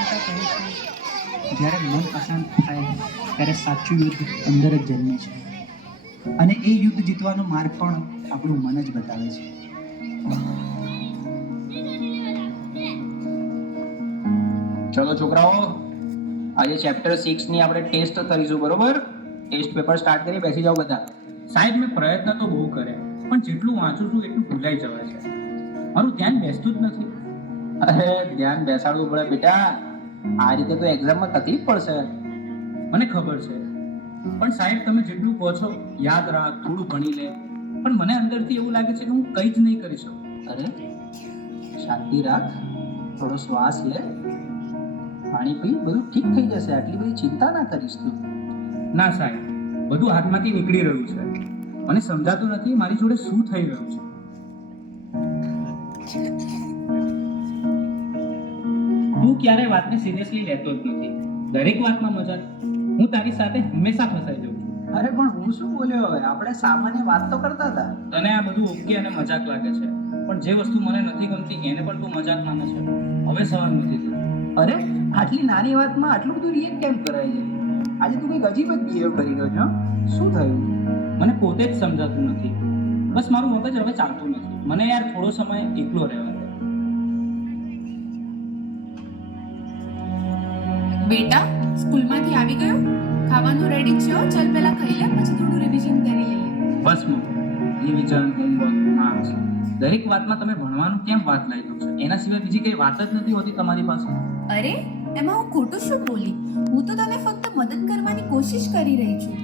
કાકા કહે છે, જ્યારે મન અશાંત થાય ત્યારે સાચું યુદ્ધ અંદર જ જન્મે છે, અને એ યુદ્ધ જીતવાનો માર્ગ પણ આપણું મન જ બતાવે છે. ચલો છોકરાઓ, આજે ચેપ્ટર 6 ની આપણે ટેસ્ટ કરીશું, બરોબર? ટેસ્ટ પેપર સ્ટાર્ટ કરી, બેસી જાઓ બધા. સાહેબ, મેં પ્રયત્ન તો બહુ કર્યા, પણ જેટલું વાંચું છું એટલું ભૂલાઈ જવાય છે. મારું ધ્યાન બેસતું જ નથી. અરે ધ્યાન બેસાડવું પડે બેટા, આ રીતે તો એક્ઝામમાં તકલીફ પડશે. મને ખબર છે, પણ સાહેબ તમે જેટલું કહો છો યાદ રાખ, થોડું ભણી લે, પણ મને અંદરથી એવું લાગે છે કે હું કંઈ જ નહીં કરી શકું. અરે શાંતિ રાખ, થોડો શ્વાસ લે, પાણી પી, બધું ઠીક થઈ જશે. આટલી બધી ચિંતા ના કરીશ તું. ના સાહેબ, બધું હાથમાંથી નીકળી રહ્યું છે. મને સમજાતું નથી મારી જોડે શું થઈ રહ્યું છે. તું ક્યારે વાતને સિરિયસલી લેતો જ નથી, દરેક વાતમાં મજાક. હું તારી સાથે હંમેશા ફસાઈ જાઉં છું. અરે પણ હું શું બોલ્યો? હવે આપણે સામાન્ય વાત તો કરતા હતા. તને આ બધું ઓકે અને મજાક લાગે છે, પણ જે વસ્તુ મને નથી ગમતી એને પણ તું મજાક માને છે. હવે સવાલ નથી થતું. અરે આટલી નાની વાતમાં આટલું બધું રિએક્ટ કેમ કરાય છે? આજે તું કંઈક અજીબ જ બિહેવ કરી રહ્યો છો. શું થયું? મને પોતે જ સમજાતું નથી. બસ મારું મગજ હવે ચાલતું નથી. મને યાર થોડો સમય એકલો રહેવા દે. બેટા, સ્કૂલમાંથી આવી ગયો? ખાવાનું રેડી છે? ચાલ પહેલા ખાઈ લે, પછી થોડું રિવિઝન કરી લઈએ. બસ રિવિઝન, હોમવર્ક, માર્ક્સ, દરેક વાતમાં તમે ભણવાનું કેમ વાત લાવી દો છો? એના સિવાય બીજી કઈ વાત જ નથી હોતી તમારી પાસે. અરે એમાં હું ખોટું શું બોલી? હું તો તને ફક્ત મદદ કરવાની કોશિશ કરી રહી છું.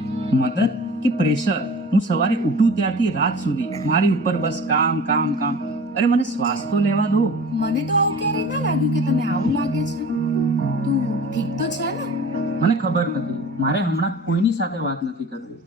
મદદ કે પ્રેશર? હું સવારે ઉઠું ત્યારથી રાત સુધી મારી ઉપર બસ કામ કામ કામ. અરે મને શ્વાસ તો લેવા દો. મને તો આવું ક્યારેય ના લાગ્યું કે તને આવું લાગે છે. તું ઠીક તો છે ને? મને ખબર નથી, મારે હમણાં કોઈની સાથે વાત નથી કરવી.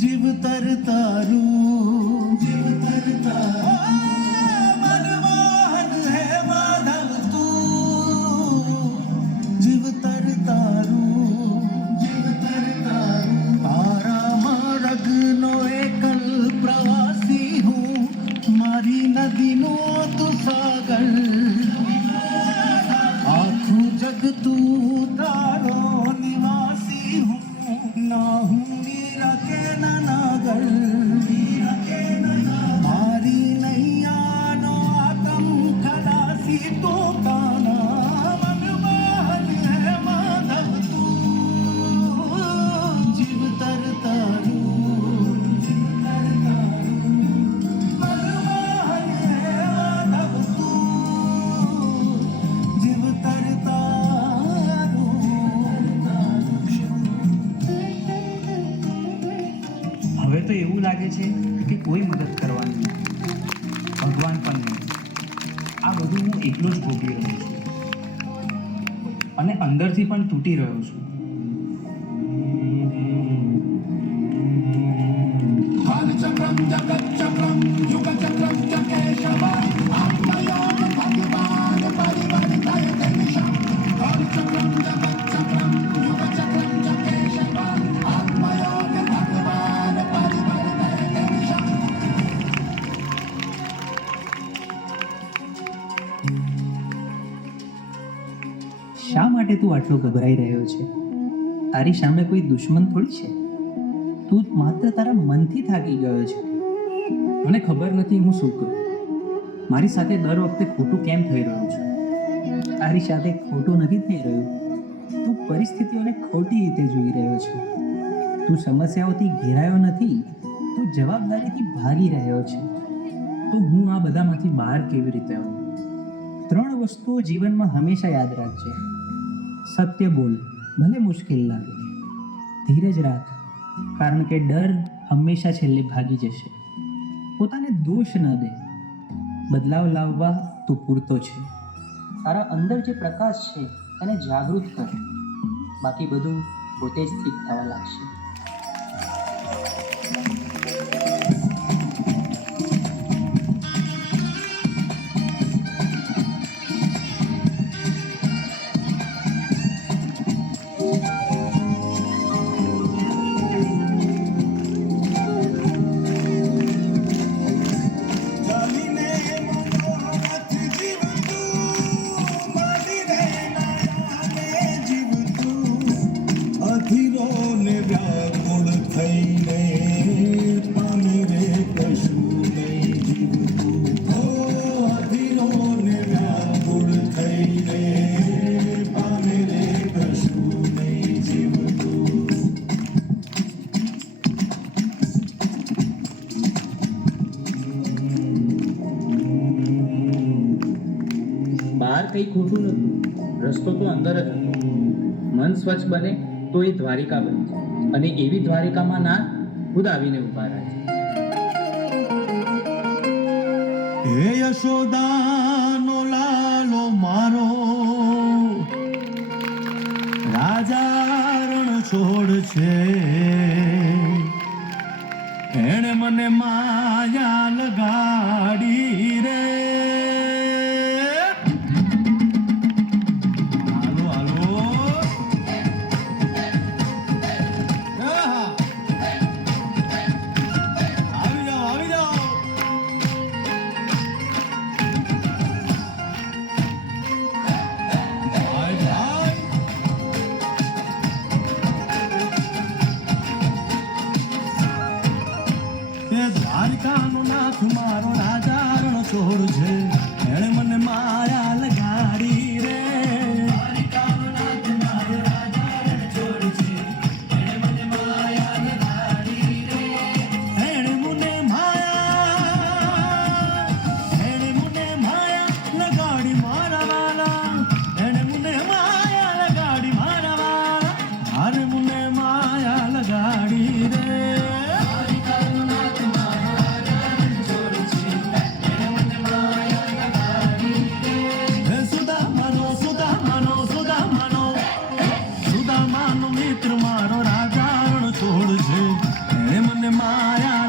જીવતર તારું જીવતર તારું મનમોહન હે માધવ તું જીવતર તારું જીવતર તારું તારામાં રગનો એકલ પ્રવાસી હું મારી નદીનો તું સાગર આખું જગ તું તારો નિવાસી હું ના હું મારી નૈયાનો આતમ ખલાસી તો તાના મનમોહન હે માધવ તું જીવતર તારું જીવતર તારું મનમોહન હે માધવ તું જીવતર તારું. હવે તો એવું લાગે છે કે કોઈ મદદ કરવાની નથી, ભગવાન પણ નહીં. આ બધું હું એકલો જ ભોગવી રહ્યો છું અને અંદરથી પણ તૂટી રહ્યો છું. ચક્રમ જગત ચક્રમ યુગ ચક્રમ ચકેશવા આત્મયોગ ભગવાન પરિવર્તય દિશા ચક્રમ જગત ચક્રમ યુગ ચક્રમ ચકેશવા આત્મયોગ ભગવાન પરિવર્તય દિશા. શા માટે તું આટલો ગભરાઈ રહ્યો છે? તારી સામે કોઈ દુશ્મન થોડી છે. તું માત્ર તારા મનથી થાકી ગયો છે. મને ખબર નથી હું શું કરું. મારી સાથે દર વખતે ખોટું કેમ થઈ રહ્યું છે? તારી સાથે ખોટું નથી થઈ રહ્યું, તું પરિસ્થિતિઓને ખોટી રીતે જોઈ રહ્યો છે. તું સમસ્યાઓથી ઘેરાયો નથી, તું જવાબદારીથી ભાગી રહ્યો છે. તો હું આ બધામાંથી બહાર કેવી રીતે આવું? 3 વસ્તુઓ જીવનમાં હંમેશા યાદ રાખજે. સત્ય બોલ, ભલે મુશ્કેલ લાગે. ધીરજ રાખ, કારણ કે ડર હંમેશા છેલ્લે ભાગી જશે. પોતાને દોષ ન દે, બદલાવ લાવવા તું પૂરતો છે. તારા અંદર જે પ્રકાશ છે એને જાગૃત કર, બાકી બધું પોતે જ ઠીક થવા લાગશે. કંઈ ખોટું નહોતું. રસ્તો તો અંદર જ હતો. મન સ્વચ્છ બને તો એ દ્વારિકા બની છે, અને એવી દ્વારિકામાં નાથ ખુદ આવીને ઉભા રહે છે. હે યશોદાનો લાલો મારો, રાજા રણ છોડ છે, એણે મને માયા લગાડી રે. હાલો હાલો, આહા. આવી જાઓ આવી જાઓ. ભાઈ ભાઈ, એ દ્વારકાનો નાથ મારો રાજા રણ છોડ છે, એણે મને માયા લગાડી રે. દ્વારકાનો નાથ મારો રાજા રણ છોડ છે, એણે મને માયા લગાડી રે. એણે મને માયા લગાડી મારા વાલા, એણે મને માયા લગાડી મારા વાલા, હારે મને માયા લગાડી રે. હે સુદામાનો મિત્ર મારો રાજા રણ છોડ છે, એણે મને માયા